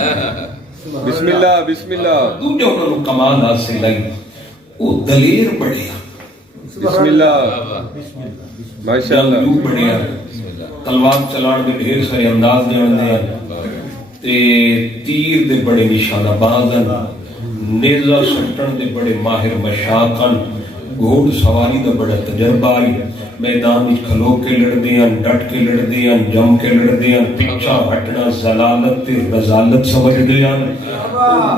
بسم اللہ بسم اللہ. دوجا انہوں نے کمال حاصل لئی وہ دلیر بڑھیا بسم اللہ ماشاء اللہ. جنگجو بڑھیا تلوار چلان دے ڈھیر سارے انداز دے ہوندے ہیں تے تیر دے بڑے نشانہ باز ہیں نیزہ سٹن دے بڑے ماہر مشاقن گھوڑ سواری دا بڑا تجربہ ہے میدان وچ کھلو کے لڑدے ہیں ڈٹ کے لڑدے ہیں جم کے لڑدے ہیں پیچھا ہٹنا ضلالت تے رضالت سمجھدے ہیں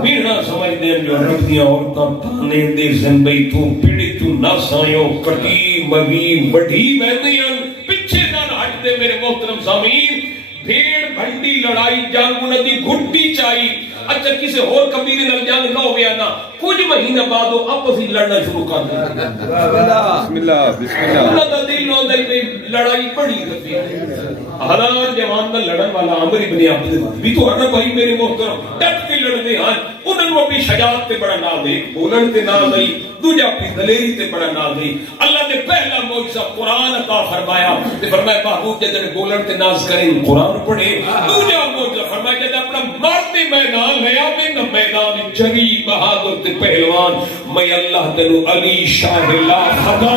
میڑا سمجھدے ہیں جو رب دیاں عورتاں تانے دے زنبئی تو پیڑی تو ناسائیوں کٹی مگی بڑھی بہندے ہیں پچھے نہ ہٹ دے میرے محترم سامعین بھیڑ بھنڈی لڑائی جنگ انہاں دی گھٹی چائی اچھا کسی اور قبیلے نال جنگ نہ ہویا نا کچھ مہینہ بعد وہ آپس ہی لڑنا شروع کر دیں بسم اللہ بسم اللہ. انہاں دا دل نو دل میں لڑائی بڑی رفیع ہزار جوان دا لڑن والا عمر ابن عبد بھی تو ہر بھائی میرے محترم ڈٹ کے لڑنے ہیں انہوں نے اپنی شجاعت تے بڑا نام دے بولن تے نام دئی دوجا اپنی دلیری تے بڑا نام دئی اللہ نے پہلا معجزہ قرآن عطا فرمایا تے فرمایا محبوب جب بولن تے ناز کریں قرآن پڑھے دوجا معجزہ فرمایا جب اپنا مرد میدان لیا میں نہ میدان جری بہادر تے پہلوان میں اللہ تینو علی شاہ لا خدا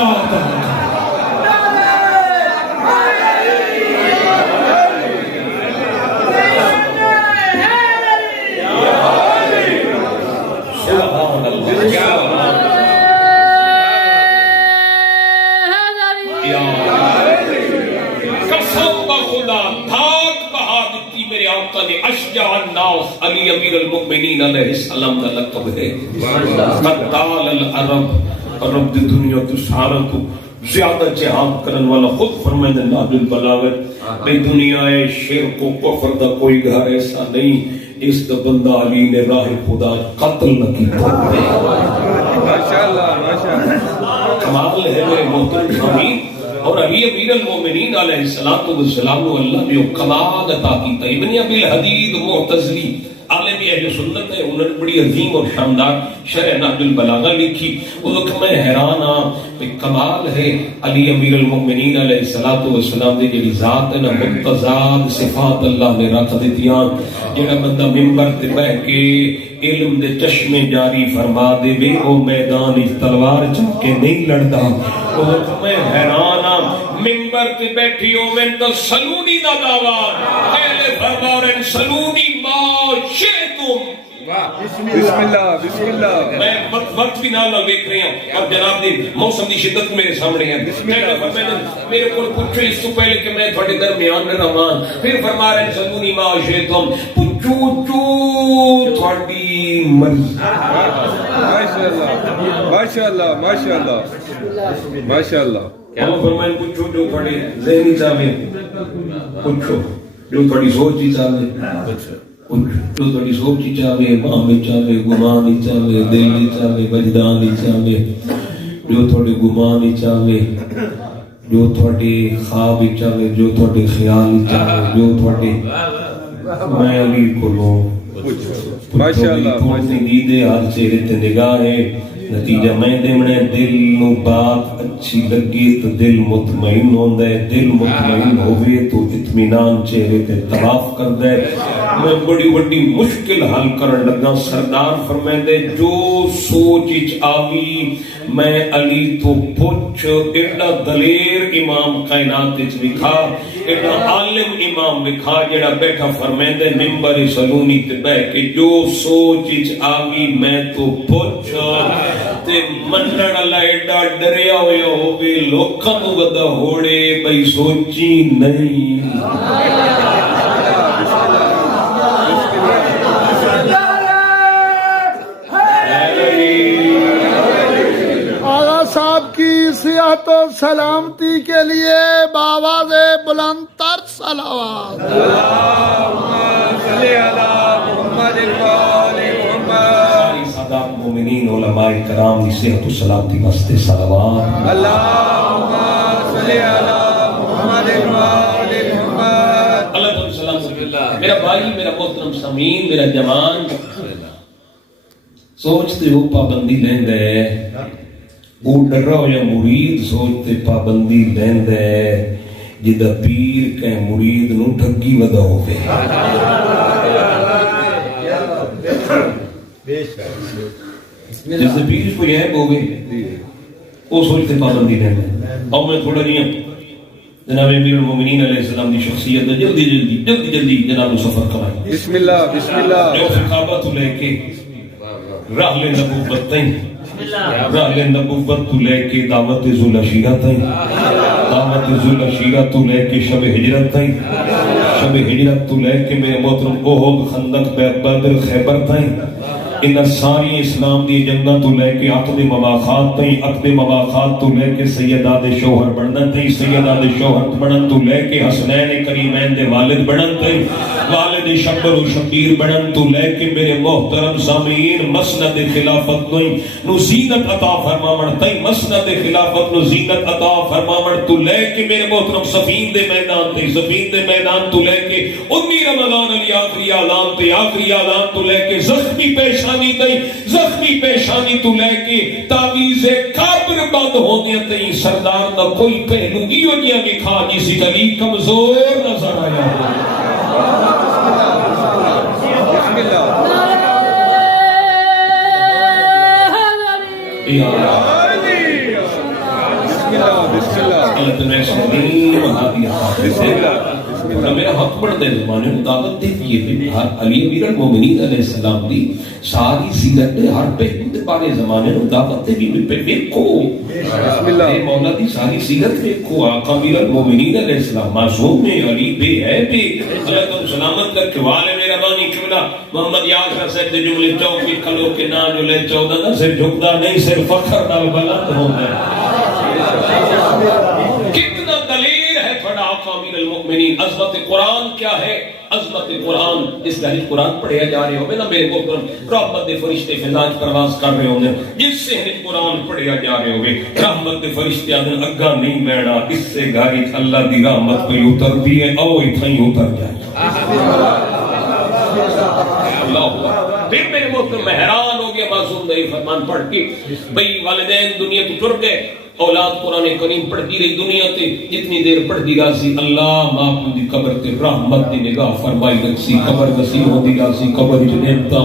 اشجع الناس علی امیر المؤمنین علیہ السلام کا لقب ہے قتال العرب عرب دی دنیا تو سارا تو زیادہ جہاد کرن والا خود فرمائے ناب البلاغت بے دنیا شرک و کفر دا کوئی گھر ایسا نہیں اس دا بندہ علی نے راہ خدا قتل نہ کیا ماشاءاللہ ماشاءاللہ. کمال ہے میرے محترم سامعین اور علی امیر المومنین علیہ السلام کو اللہ نے کمال عطا کیتا ابن ابی الحدید معتزلی عالم اہل سنت ہے انہوں نے بڑی عظیم اور شاندار شرح نہج البلاغہ لکھی وہ وقت میں حیران ہاں کہ کمال ہے علی امیر المومنین علیہ السلام دے جڑی ذات ہے نا متضاد صفات اللہ نے رکھ دیتیاں جڑا بندہ منبر تے بیٹھ کے علم دے چشمے جاری فرما دے بے او میدان اس تلوار چاہ کے نہیں لڑتا وہ وقت میں حیران ہاں منبر تے بیٹھی ہو میں تو سلونی دا دعویٰ پہلے فرما رہے سلونی ما شئتم بسم اللہ بسم اللہ. میں وقت بھی نہ دیکھ رہے ہیں اور جناب دی موسم دی شدت میرے سامنے ہے میرے کو پوچھو اس سے پہلے کہ میں تھوڑے درمیان میں رہاں پھر فرما رہے ہیں سلونی ما شئتم پوچھو تھوڑی مرضی ماشاءاللہ ماشاءاللہ ماشاءاللہ ماشاءاللہ. کیا فرمائیں پوچھو جو تھوڑے ذہنی چاہے پوچھو جو تھوڑی سوچ ہی چاہے جو تھوڑی سوچ ہی چاہے ماں میں چاہے گمان ہی چاہے دل ہی چاہے وجدان ہی چاہے جو تھوڑے گمان ہی چاہے جو تھوڑے خواب ہی چاہے جو تھوڑے خیال ہی چاہے جو تھوڑے میں علی کو لو ماشاءاللہ تھوڑی دیدے ہر چہرے تے نگاہ ہے نتیجہ میں دیمنے دل نو بات اچھی لگی تو دل مطمئن ہوندہ ہے دل مطمئن ہوئے تو اطمینان چہرے تے طواف کر دے میں بڑی بڑی مشکل حل کرن لگا سردار فرمائے دے جو سوچ اچ آوی میں علی تو پوچھ ایڈا دلیر امام کائنات اچ لکھا ایڈا عالم امام لکھا جڑا بیٹھا فرمائے دے ممبر سلونی تے بیٹھ کے جو سوچ اچ آوی میں تو پوچھ تے منن اللہ ایڈا ڈریا ہویا ہوگی لوکاں نوں ودا ہوڑے بھئی سوچی نہیں صاحب کی صحت و سلامتی کے لیے بآواز بلند تر صلوات سادات مومنین علماء کرام کی صحت و سلامتی واسطے صلوات اللہم صلی علی محمد وآل محمد. اللہ تعالی سلام میرا بھائی میرا محترم سامعین میرا جوان سوچتے ہو پابندی لیند ہے وہ ڈرا ہو یا مرید سوچتے پابندی لیند ہے جدہ پیر کہ مرید نو ٹھگی ودا ہوئے جس سے پیش کوئی ہے وہ بھی وہ سوچتے پابندی رہنے اور میں تھوڑا نہیں ہوں جناب امیر المومنین علیہ السلام کی شخصیت ہے جلدی جناب سفر کرائیں بسم اللہ بسم اللہ جو صحابہ تو لے کے راہ نبوت تائیں راہ نبوت تو لے کے دعوت ذوالعشیرہ تائیں دعوت ذوالعشیرہ تو لے کے شب ہجرت تائیں شب ہجرت تو لے کے میرے محترم احد خندق بدر خیبر تائیں ان ساری اسلام دی جنگاں تو لے کے عقد مواخات تائیں عقد مواخات تو لے کے سیداد شوہر بنن تائیں سیداد شوہر بنن تو لے کے حسنین کریمین دے والد بنن تائیں والد شبر و شبیر بنن تو لے کے میرے محترم سامعین مسند خلافت نو زینت عطا فرماون تائیں مسند خلافت نو زینت عطا فرماون تو لے کے میرے محترم سفین دے میدان تے سفین دے میدان تو لے کے 19 رمضان علی آخری اعلان تو لے کے زخمی پیشانی تو لے کے تعویذ کافر بند ہونے تئیں سردار دا کوئی پہلو ایو جیا دکھا جس علی کمزور نظر آیا بسم اللہ بسم اللہ بسم اللہ میرا حق بڑھتے زمانے میں دعوت دی یہ علی امیر المومنین علیہ السلام دی ساری سیرت دے ہر پہلو دے بارے زمانے میں دعوت دی بھی دیکھو بسم اللہ مولا دی ساری سیرت دیکھو آقا امیر المومنین علیہ السلام معصوم میں علی بے ہے بے اللہ تم سلامت کر کے والے میرا بانی قبلہ محمد یاد رسید دے جملے چوکی کھلو کے نام جو لے 14 نہ صرف جھکتا نہیں صرف فخر نال بلند ہوتا ہے کتنا دلیر ہے بڑا آقا امیر المؤمنین عظمت قرآن کیا ہے عظمت قرآن اس لحظ قرآن پڑھے جا رہے ہوں نا میرے محترم رحمت دے فرشتے فضاج پرواز کر رہے ہوں جس سے قرآن پڑھے جا رہے ہوں رحمت دے فرشتے آدھن اگا نہیں بیڑا اس سے گھاری اللہ دی رحمت پہ اتر دی ہے او اتھائی اتر جائے اللہ پھر میرے محترم میں حیران ہو گیا معصوم دے فرمان پڑھ کے بھئی والدین دنیا تو ٹر گئے اولاد قرآن کریم پڑھتی رہی دنیا تے جتنی دیر پڑھتی راسی اللہ معاف دی قبر تے رحمت دی نگاہ فرمائی رکھسی قبر نصیب ہوتی راسی قبر جنیمتا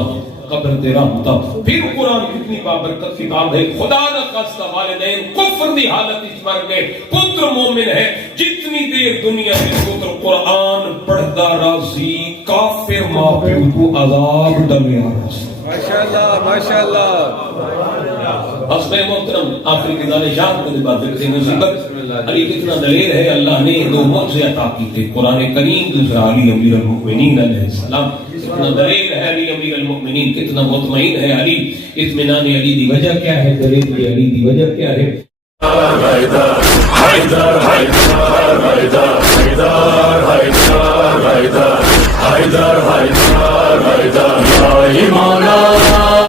قبر تے رحمتا پھر قرآن کتنی بابرکت کتاب ہے خدا نہ خاصہ والدین کفر دی حالت اس مر گئے پتر مومن ہے جتنی دیر دنیا میں پتر قرآن پڑھتا راسی کافر ماں پیو کو عذاب ڈلیا راسی ماشاءاللہ ماشاءاللہ بس میں محترم آخری کتاب شاہد کو بات کرتے ہیں مصیبت علی کتنا دلیر ہے اللہ نے دو معجزے عطا کی تھے قرآن کریم دوسرا علی امیر المؤمنین علیہ السلام کتنا دلیر ہے علی امیر المؤمنین کتنا مطمئن ہے علی اطمینان علی دی وجہ کیا ہے دلیر علی دی وجہ کیا ہے حیدر حیدر حیدر حیدر حیدر حیدر حیدر